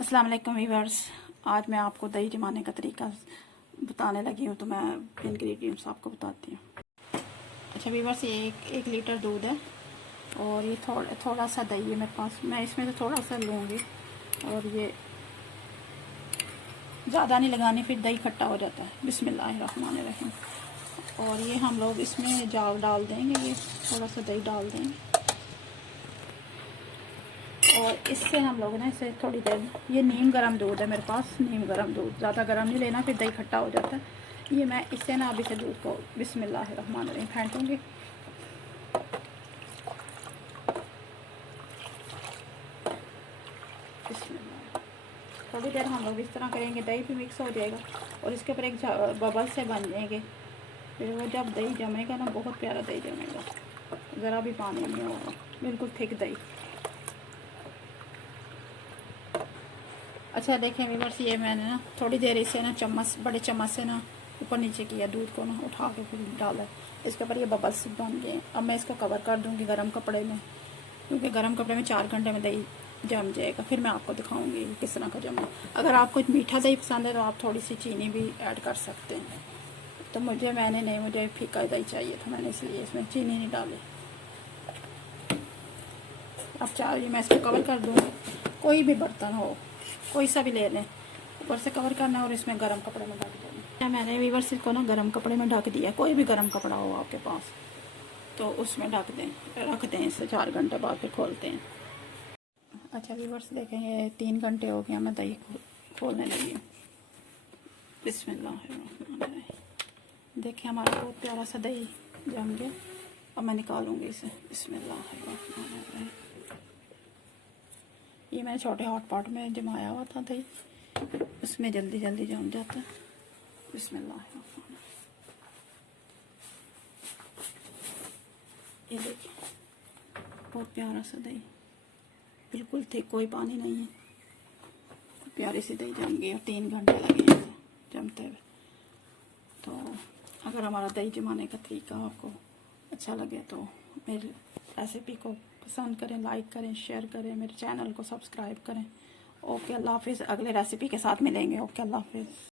अस्सलाम वालेकुम वीवर्स। आज मैं आपको दही जमाने का तरीका बताने लगी हूँ, तो मैं इंग्रेडिएंट्स आपको बताती हूँ। अच्छा वीवर्स, ये एक लीटर दूध है और ये थोड़ा सा दही है मेरे पास। मैं इसमें से थोड़ा सा लूँगी और ये ज़्यादा नहीं लगानी, फिर दही खट्टा हो जाता है। बिस्मिल्लाहिर्रहमानिर्रहीम। और ये हम लोग इसमें जाग डाल देंगे, ये थोड़ा सा दही डाल देंगे और इससे हम लोग ना इसे थोड़ी देर, ये नीम गर्म दूध है मेरे पास, नीम गर्म दूध, ज़्यादा गर्म नहीं लेना, फिर दही खट्टा हो जाता है। ये मैं इससे ना अभी से दूध को बिस्मिल्लाहिर्रहमानिर्रहीम फेंटूँगी। थोड़ी देर हम लोग इस तरह करेंगे, दही भी मिक्स हो जाएगा और इसके ऊपर एक बबल से बन जाएंगे। फिर वो जब दही जमेगा ना, बहुत प्यारा दही जमेगा, ज़रा भी पानी नहीं होगा, बिल्कुल थिक दही। अच्छा देखें व्यूअर्स, ये मैंने ना थोड़ी देर इसे ना बड़े चम्मच से ना ऊपर नीचे किया, दूध को ना उठा के फिर डाला। इसके ऊपर ये बबल्स बन गए। अब मैं इसको कवर कर दूंगी गर्म कपड़े में, क्योंकि गर्म कपड़े में 4 घंटे में दही जम जाएगा। फिर मैं आपको दिखाऊंगी किस तरह का जमा। अगर आपको मीठा दही पसंद है तो आप थोड़ी सी चीनी भी ऐड कर सकते हैं। तो मुझे फीका दही चाहिए था, मैंने इसलिए इसमें चीनी नहीं डाली। अब चाहिए मैं इसको कवर कर दूँगी। कोई भी बर्तन हो, कोई सा भी ले लें, ऊपर से कवर करना और इसमें गर्म कपड़े में ढक देना। मैंने वीवर्स इसको ना गर्म कपड़े में ढक दिया। कोई भी गर्म कपड़ा हो आपके पास तो उसमें ढक दें, रख दें। इसे 4 घंटे बाद फिर खोलते हैं। अच्छा वीवर्स देखें, ये 3 घंटे हो गया, मैं दही खोलने लगी हूँ। बिस्मिल्लाहिर्रहमानिर्रहीम। देखिए हमारा बहुत प्यारा सा दही जम गया। अब मैं निकालूंगी इसे। बिस्मिल्लाहिर्रहमानिर्रहीम। ये मैंने छोटे हॉट पॉट में जमाया हुआ था दही, उसमें जल्दी जल्दी जम जाता है। बिस्मिल्लाहिर्रहमानिर्रहीम। ये देखिए बहुत प्यारा सा दही, बिल्कुल थिक, कोई पानी नहीं है। प्यारी सी दही जम गई और 3 घंटे लगे हैं जमते हुए। तो अगर हमारा दही जमाने का तरीका आपको अच्छा लगे तो मेरी रेसिपी को पसंद करें, लाइक करें, शेयर करें, मेरे चैनल को सब्सक्राइब करें। ओके, अल्लाह हाफिज़। अगले रेसिपी के साथ मिलेंगे। ओके, अल्लाह हाफिज़।